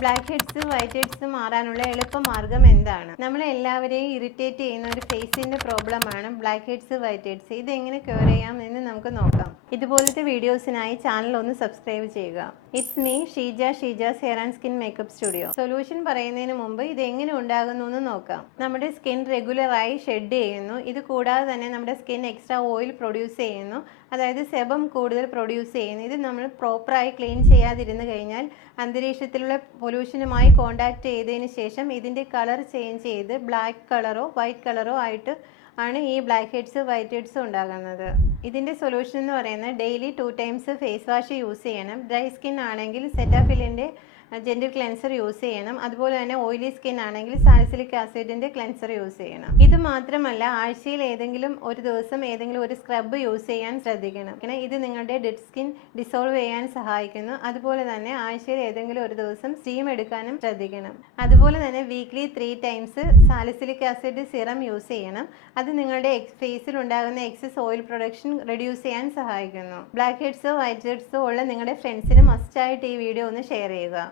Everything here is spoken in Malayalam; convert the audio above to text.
ബ്ലാക്ക് ഹെഡ്സ് വൈറ്റ് ഹെഡ്സ് മാറാനുള്ള എളുപ്പമാർഗ്ഗം എന്താണ്? നമ്മളെല്ലാവരെയും ഇറിറ്റേറ്റ് ചെയ്യുന്ന ഒരു ഫേസിന്റെ പ്രോബ്ലമാണ് ബ്ലാക്ക് ഹെഡ്സ് വൈറ്റ് ഹെഡ്സ്. ഇതെങ്ങനെ ക്യൂർ ചെയ്യാം എന്ന് നമുക്ക് നോക്കാം. ഇതുപോലത്തെ വീഡിയോസിനായി ചാനൽ ഒന്ന് സബ്സ്ക്രൈബ് ചെയ്യുക. It's me Sheeja's hair and skin makeup studio. Solution പറയുന്നതിന് മുമ്പ് ഇത് എങ്ങനെ ഉണ്ടാകുന്നു എന്ന് നോക്കാം. നമ്മുടെ സ്കിൻ റെഗുലറായി ഷെഡ് ചെയ്യുന്നു. ഇത് കൂടാതെ തന്നെ നമ്മുടെ സ്കിൻ എക്സ്ട്രാ ഓയിൽ പ്രൊഡ്യൂസ് ചെയ്യുന്നു, അതായത് സെബം കൂടുതൽ പ്രൊഡ്യൂസ് ചെയ്യുന്നു. ഇത് നമ്മൾ പ്രോപ്പറായി ക്ലീൻ ചെയ്യാതിരുന്നു കഴിഞ്ഞാൽ അന്തരീക്ഷത്തിലുള്ള പൊല്യൂഷനുമായി കോണ്ടാക്ട് ചെയ്തതിന് ശേഷം ഇതിൻ്റെ കളർ ചേഞ്ച് ചെയ്ത് ബ്ലാക്ക് കളറോ വൈറ്റ് കളറോ ആയിട്ട് ആണ് ഈ ബ്ലാക്ക് ഹെഡ്സ് വൈറ്റ് ഹെഡ്സ് ഉണ്ടാകുന്നത്. ഇതിൻ്റെ സൊല്യൂഷൻ എന്ന് പറയുന്നത് daily 2 times face wash use ചെയ്യണം. ഡ്രൈ സ്കിൻ ആണെങ്കിൽ സെറ്റാഫിലിൻ്റെ ജെന്റിൽ ക്ലെൻസർ യൂസ് ചെയ്യണം. അതുപോലെ തന്നെ ഓയിലി സ്കിൻ ആണെങ്കിൽ സാലിസിലിക് ആസിഡിൻ്റെ ക്ലെൻസർ യൂസ് ചെയ്യണം. ഇത് മാത്രമല്ല, ആഴ്ചയിൽ ഏതെങ്കിലും ഒരു ദിവസം ഏതെങ്കിലും ഒരു സ്ക്രബ് യൂസ് ചെയ്യാൻ ശ്രദ്ധിക്കണം. ഇത് നിങ്ങളുടെ ഡെഡ് സ്കിൻ ഡിസോൾവ് ചെയ്യാൻ സഹായിക്കുന്നു. അതുപോലെ തന്നെ ആഴ്ചയിൽ ഏതെങ്കിലും ഒരു ദിവസം സ്റ്റീം എടുക്കാനും ശ്രദ്ധിക്കണം. അതുപോലെ തന്നെ weekly 3 times salicylic acid serum use ചെയ്യണം. അത് നിങ്ങളുടെ ഫേസിൽ ഉണ്ടാകുന്ന എക്സസ് ഓയിൽ പ്രൊഡക്ഷൻ റെഡ്യൂസ് ചെയ്യാൻ സഹായിക്കുന്നു. ബ്ലാക്ക് ഹെഡ്സോ വൈറ്റ് ഹെഡ്സോ ഉള്ള നിങ്ങളുടെ ഫ്രണ്ട്സിന് മസ്റ്റായിട്ട് ഈ വീഡിയോ ഒന്ന് ഷെയർ ചെയ്യുക.